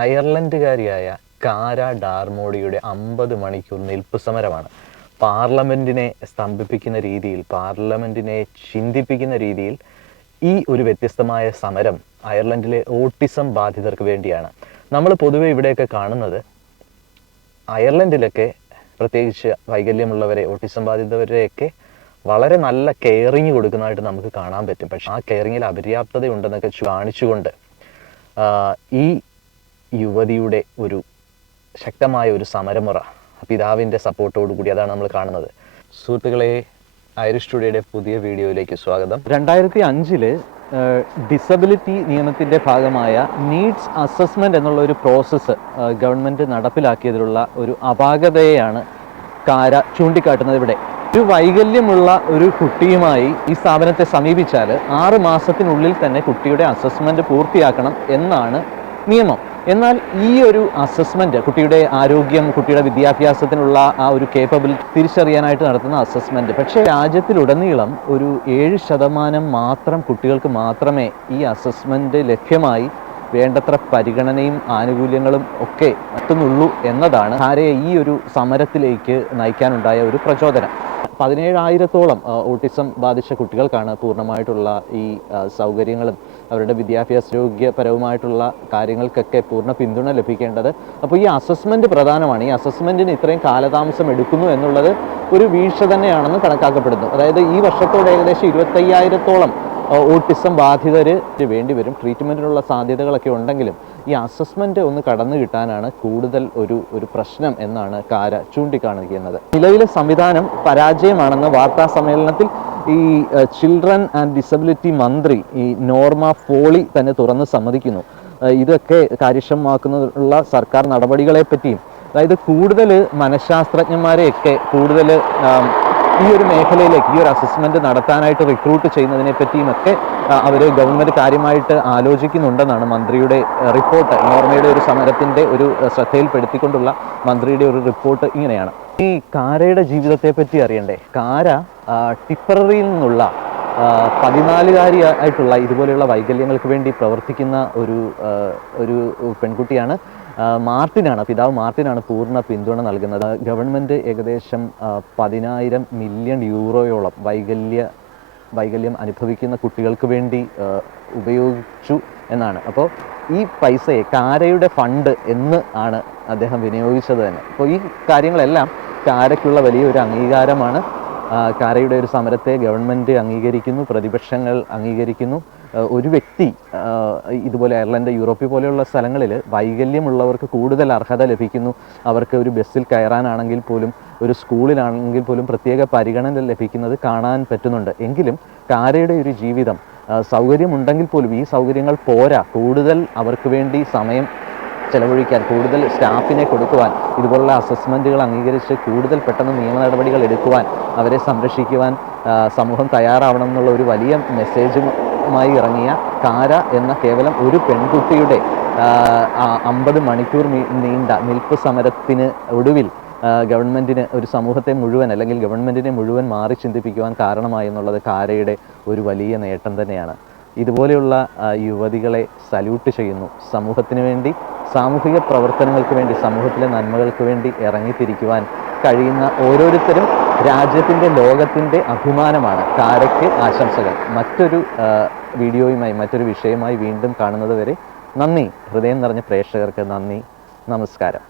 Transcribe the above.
അയർലൻഡുകാരിയായ കാര ഡാർമോഡിയുടെ 50 മണിക്കൂർ നിൽപ്പ് സമരമാണ്. പാർലമെൻറ്റിനെ സ്തംഭിപ്പിക്കുന്ന രീതിയിൽ, പാർലമെൻറ്റിനെ ചിന്തിപ്പിക്കുന്ന രീതിയിൽ ഈ ഒരു വ്യത്യസ്തമായ സമരം അയർലൻഡിലെ ഓട്ടിസം ബാധിതർക്ക് വേണ്ടിയാണ്. നമ്മൾ പൊതുവെ ഇവിടെയൊക്കെ കാണുന്നത് അയർലൻഡിലൊക്കെ പ്രത്യേകിച്ച് വൈകല്യമുള്ളവരെ, ഓട്ടിസം ബാധിതവരെയൊക്കെ വളരെ നല്ല കെയറിങ് കൊടുക്കുന്നതായിട്ട് നമുക്ക് കാണാൻ പറ്റും. പക്ഷെ ആ കെയറിങ്ങിൽ അപര്യാപ്തതയുണ്ടെന്നൊക്കെ കാണിച്ചുകൊണ്ട് ഈ യുവതിയുടെ ഒരു ശക്തമായ ഒരു സമരമുറ പിതാവിൻ്റെ സപ്പോർട്ടോടു കൂടി അതാണ് നമ്മൾ കാണുന്നത്. സുഹൃത്തുക്കളെ, ഐറിഷ് ടുഡേയുടെ പുതിയ വീഡിയോയിലേക്ക് സ്വാഗതം. 2005 ഡിസബിലിറ്റി നിയമത്തിൻ്റെ ഭാഗമായ നീഡ്സ് അസസ്മെൻ്റ് എന്നുള്ള ഒരു പ്രോസസ്സ് ഗവൺമെൻറ് നടപ്പിലാക്കിയതിലുള്ള ഒരു അപാകതയെയാണ് കാര ചൂണ്ടിക്കാട്ടുന്നത്. ഇവിടെ ഒരു വൈകല്യമുള്ള ഒരു കുട്ടിയുമായി ഈ സ്ഥാപനത്തെ സമീപിച്ചാൽ 6 മാസത്തിനുള്ളിൽ തന്നെ കുട്ടിയുടെ അസസ്മെൻ്റ് പൂർത്തിയാക്കണം എന്നാണ് നിയമം. എന്നാൽ ഈ ഒരു അസസ്മെൻ്റ്, കുട്ടിയുടെ ആരോഗ്യം, കുട്ടിയുടെ വിദ്യാഭ്യാസത്തിനുള്ള ആ ഒരു കേപ്പബിലിറ്റി തിരിച്ചറിയാനായിട്ട് നടത്തുന്ന അസസ്മെൻ്റ്, പക്ഷേ രാജ്യത്തിലുടനീളം ഒരു 7% മാത്രം കുട്ടികൾക്ക് മാത്രമേ ഈ അസസ്മെൻ്റ് ലഭ്യമായി വേണ്ടത്ര പരിഗണനയും ആനുകൂല്യങ്ങളും ഒക്കെ എത്തുന്നുള്ളൂ എന്നതാണ് കാരയെ ഈ ഒരു സമരത്തിലേക്ക് നയിക്കാനുണ്ടായ ഒരു പ്രചോദനം. 17,000-ഓളം ഓട്ടിസം ബാധിച്ച കുട്ടികൾക്കാണ് പൂർണ്ണമായിട്ടുള്ള ഈ സൗകര്യങ്ങളും അവരുടെ വിദ്യാഭ്യാസയോഗ്യപരവുമായിട്ടുള്ള കാര്യങ്ങൾക്കൊക്കെ പൂർണ്ണ പിന്തുണ ലഭിക്കേണ്ടത്. അപ്പോൾ ഈ അസസ്മെൻ്റ് പ്രധാനമാണ്. ഈ അസസ്മെൻറ്റിന് ഇത്രയും കാലതാമസം എടുക്കുന്നു എന്നുള്ളത് ഒരു വീഴ്ച തന്നെയാണെന്ന് കണക്കാക്കപ്പെടുന്നു. അതായത് ഈ വർഷത്തോടെ ഏകദേശം 25,000-ഓളം ഓട്ടിസം ബാധിതര് വേണ്ടിവരും. ട്രീറ്റ്മെൻറ്റിനുള്ള സാധ്യതകളൊക്കെ ഉണ്ടെങ്കിലും ഈ അസസ്മെൻ്റ് ഒന്ന് കടന്നു കിട്ടാനാണ് കൂടുതൽ ഒരു പ്രശ്നം എന്നാണ് കാര ചൂണ്ടിക്കാണിക്കുന്നത്. നിലവിലെ സംവിധാനം പരാജയമാണെന്ന് വാർത്താ സമ്മേളനത്തിൽ ഈ ചിൽഡ്രൻ ആൻഡ് ഡിസബിലിറ്റി മന്ത്രി ഈ നോർമ ഫോളി തന്നെ തുറന്ന് സമ്മതിക്കുന്നു. ഇതൊക്കെ കാര്യക്ഷമമാക്കുന്നതിനുള്ള സർക്കാർ നടപടികളെ പറ്റിയും, അതായത് കൂടുതൽ മനഃശാസ്ത്രജ്ഞന്മാരെയൊക്കെ കൂടുതൽ ഈ ഒരു മേഖലയിലേക്ക്, ഈ ഒരു അസസ്മെൻ്റ് നടത്താനായിട്ട് റിക്രൂട്ട് ചെയ്യുന്നതിനെ പറ്റിയുമൊക്കെ അവർ ഗവൺമെൻറ് കാര്യമായിട്ട് ആലോചിക്കുന്നുണ്ടെന്നാണ് മന്ത്രിയുടെ റിപ്പോർട്ട്. നോർമയുടെ ഒരു സമരത്തിൻ്റെ ഒരു ശ്രദ്ധയിൽപ്പെടുത്തിക്കൊണ്ടുള്ള മന്ത്രിയുടെ ഒരു റിപ്പോർട്ട് ഇങ്ങനെയാണ്. ഈ കാരയുടെ ജീവിതത്തെ പറ്റി അറിയണ്ടേ? കാര ടിപ്പററിയിൽ നിന്നുള്ള 14-കാരിയായിട്ടുള്ള ഇതുപോലെയുള്ള വൈകല്യങ്ങൾക്ക് വേണ്ടി പ്രവർത്തിക്കുന്ന ഒരു പെൺകുട്ടിയാണ്. മാർട്ടിനാണ്, പിതാവ് മാർട്ടിനാണ് പൂർണ്ണ പിന്തുണ നൽകുന്നത്. ഗവൺമെൻറ് ഏകദേശം 10,000 മില്യൺ യൂറോയോളം വൈകല്യം അനുഭവിക്കുന്ന കുട്ടികൾക്ക് വേണ്ടി ഉപയോഗിച്ചു എന്നാണ്. അപ്പോൾ ഈ പൈസയെ കാരയുടെ ഫണ്ട് എന്ന് ആണ് അദ്ദേഹം വിനിയോഗിച്ചത് തന്നെ. അപ്പോൾ ഈ കാര്യങ്ങളെല്ലാം കാരയ്ക്കുള്ള വലിയൊരു അംഗീകാരമാണ്. കാരയുടെ ഒരു സമരത്തെ ഗവൺമെൻറ് അംഗീകരിക്കുന്നു, പ്രതിപക്ഷങ്ങൾ അംഗീകരിക്കുന്നു. ഒരു വ്യക്തി ഇതുപോലെ അയർലൻഡ്, യൂറോപ്പ് പോലെയുള്ള സ്ഥലങ്ങളിൽ വൈകല്യമുള്ളവർക്ക് കൂടുതൽ അർഹത ലഭിക്കുന്നു. അവർക്ക് ഒരു ബസ്സിൽ കയറാനാണെങ്കിൽ പോലും, ഒരു സ്കൂളിലാണെങ്കിൽ പോലും പ്രത്യേക പരിഗണന ലഭിക്കുന്നത് കാണാൻ പറ്റുന്നുണ്ട്. എങ്കിലും കാരയുടെ ഒരു ജീവിതം, സൗകര്യമുണ്ടെങ്കിൽ പോലും ഈ സൗകര്യങ്ങൾ പോരാ. കൂടുതൽ അവർക്ക് വേണ്ടി സമയം ചെലവഴിക്കാൻ, കൂടുതൽ സ്റ്റാഫിനെ കൊടുക്കുവാൻ, ഇതുപോലുള്ള അസസ്മെൻറ്റുകൾ അംഗീകരിച്ച് കൂടുതൽ പെട്ടെന്ന് നിയമ നടപടികൾ എടുക്കുവാൻ, അവരെ സംരക്ഷിക്കുവാൻ സമൂഹം തയ്യാറാവണം എന്നുള്ള ഒരു വലിയ മെസ്സേജുമായി ഇറങ്ങിയ കാര എന്ന കേവലം ഒരു പെൺകുട്ടിയുടെ 50 മണിക്കൂർ നീണ്ട നിൽപ്പ് സമരത്തിന് ഒടുവിൽ ഗവൺമെൻറ്റിന്, ഒരു സമൂഹത്തെ മുഴുവൻ അല്ലെങ്കിൽ ഗവൺമെൻറ്റിനെ മുഴുവൻ മാറി ചിന്തിപ്പിക്കുവാൻ കാരണമായി എന്നുള്ളത് കാരയുടെ ഒരു വലിയ നേട്ടം തന്നെയാണ്. ഇതുപോലെയുള്ള യുവതികളെ സല്യൂട്ട് ചെയ്യുന്നു. സമൂഹത്തിന് വേണ്ടി, സാമൂഹിക പ്രവർത്തനങ്ങൾക്ക് വേണ്ടി, സമൂഹത്തിലെ നന്മകൾക്ക് വേണ്ടി ഇറങ്ങിത്തിരിക്കുവാൻ കഴിയുന്ന ഓരോരുത്തരും രാജ്യത്തിൻ്റെ, ലോകത്തിൻ്റെ അഭിമാനമാണ്. കാരയ്ക്ക് ആശംസകൾ. മറ്റൊരു വീഡിയോയുമായി, മറ്റൊരു വിഷയമായി വീണ്ടും കാണുന്നത് വരെ നന്ദി. ഹൃദയം നിറഞ്ഞ പ്രേക്ഷകർക്ക് നന്ദി. നമസ്കാരം.